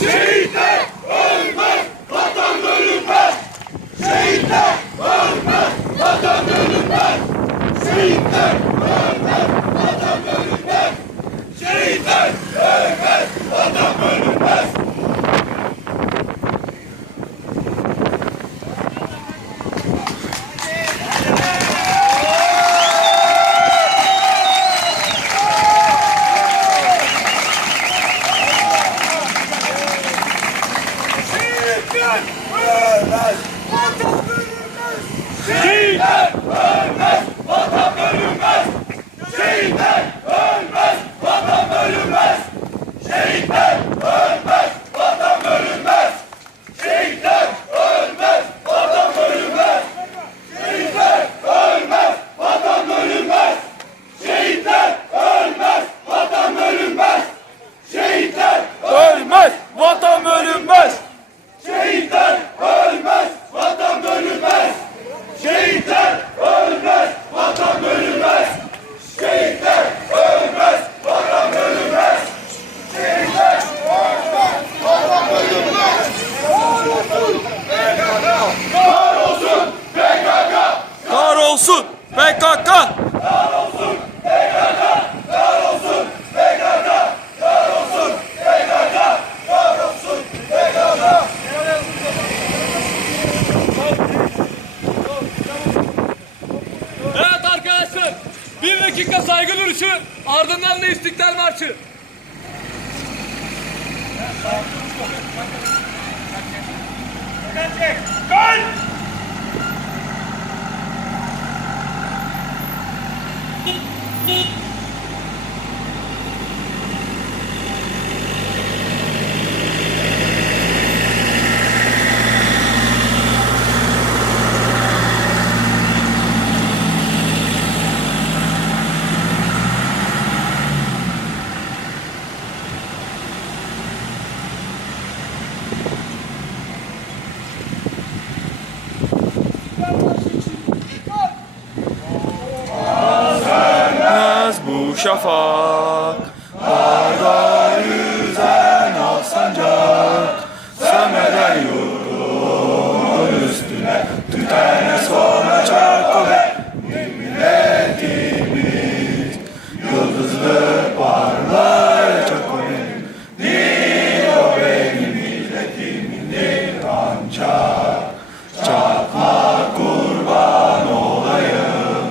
Şehitler ölmez, vatan bölünmez. Şehitler ölmez, vatan bölünmez. Şehitler ölmez, vatan bölünmez. Şehitler ölmez, vatan bölünmez. Şehitler ölmez, vatan bölünmez. Şehitler ölmez, vatan bölünmez. Şehitler ölmez, vatan bölünmez. Şehitler ölmez, vatan bölünmez. Şehitler ölmez, vatan bölünmez. Şehitler ölmez, vatan bölünmez. Şehitler ölmez, vatan bölünmez. Şehitler ölmez, vatan bölünmez. Şehitler ölmez, vatan bölünmez. Şehitler ölmez, vatan bölünmez. Şehitler ölmez, vatan bölünmez. Kahrolsun PKK! Kahrolsun PKK! Kahrolsun PKK! Kahrolsun PKK! Kahrolsun PKK! Kahrolsun PKK! Evet arkadaşlar, 1 dakika saygı duruşu, ardından da İstiklal Marşı. Gol! Bu şafak Barda yüzen al sancak Sönmeden yurdun üstüne Tütene soracak o be milletimiz Yıldızlı parlayacak o benim Değil o benim milletimindir ancak Çakma kurban olayım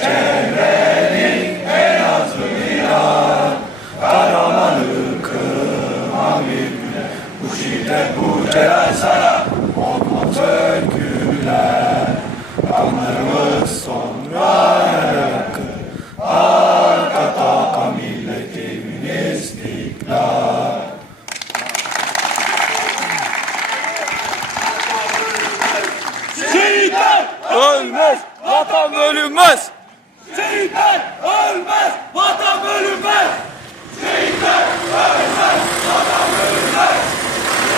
Çevrenin en azı miran Kahramanı kırmam bir güne Bu şiddet bu celal sana Olmaz öyküler Kanlarımız sonra yakın Arka taka milletimin istiklal Şehitler ölmez, vatan bölünmez. Şehitler ölmez, vatan bölünmez. Şehitler ölmez, vatan bölünmez.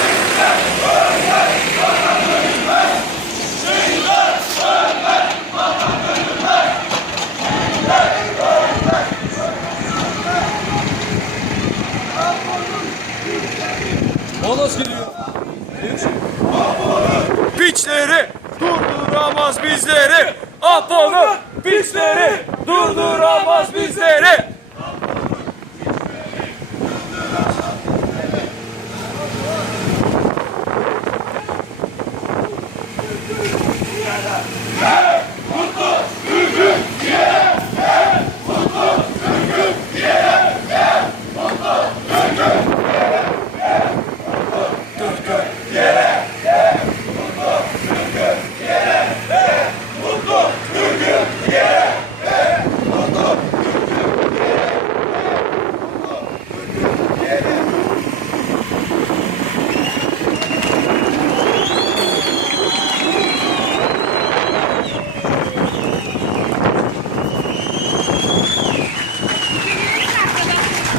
Şehitler ölmez, vatan bölünmez. Şehitler ölmez, vatan bölünmez. Şehitler ölmez, Monos geliyor. Piçleri durduramaz bizleri. Apo'nun piçleri durduramaz bizleri.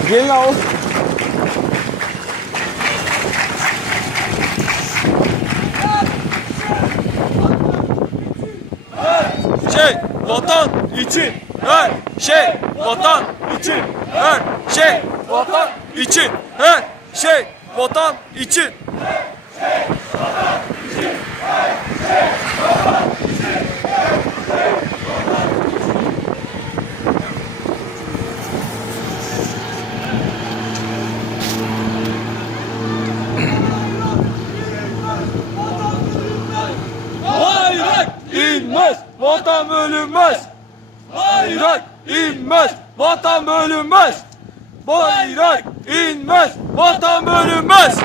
Gelin al. Vatan için her şey, vatan için her şey, vatan için her şey, vatan için. Bayrak İnmez, vatan bölünmez. Bayrak inmez, vatan bölünmez. Bayrak inmez, vatan bölünmez.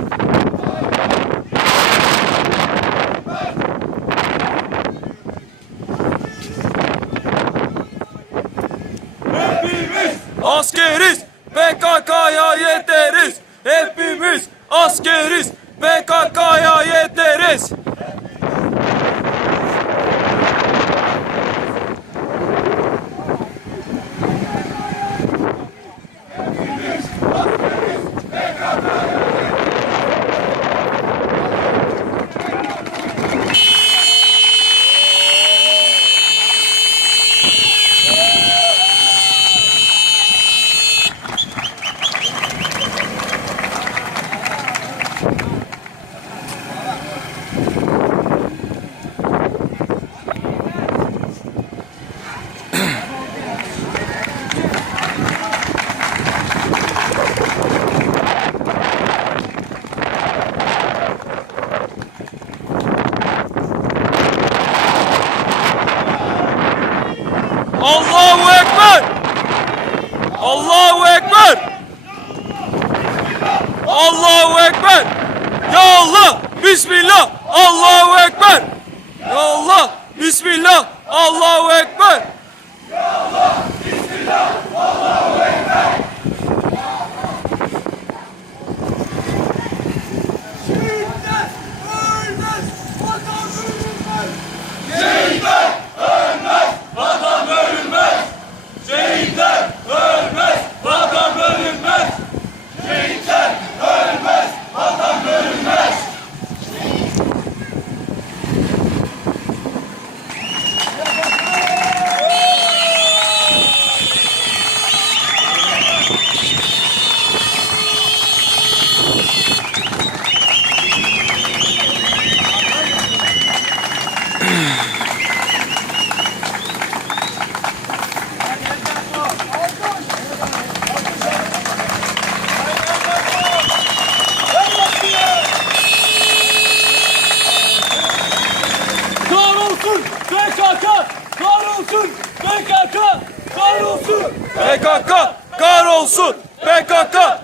Hepimiz askeriz, PKK'ya yeteriz. Hepimiz askeriz, PKK'ya yeteriz. Allahu Ekber! Allahu Ekber! Allahu Ekber! Ya Allah! Bismillah! Allahu Ekber! Ya Allah! Bismillah! Allahu Ekber! Şehitler ölmez, vatan bölünmez. Şehitler ölmez, vatan bölünmez. Kahrolsun PKK! Kahrolsun PKK! Kahrolsun! PKK kahrolsun! PKK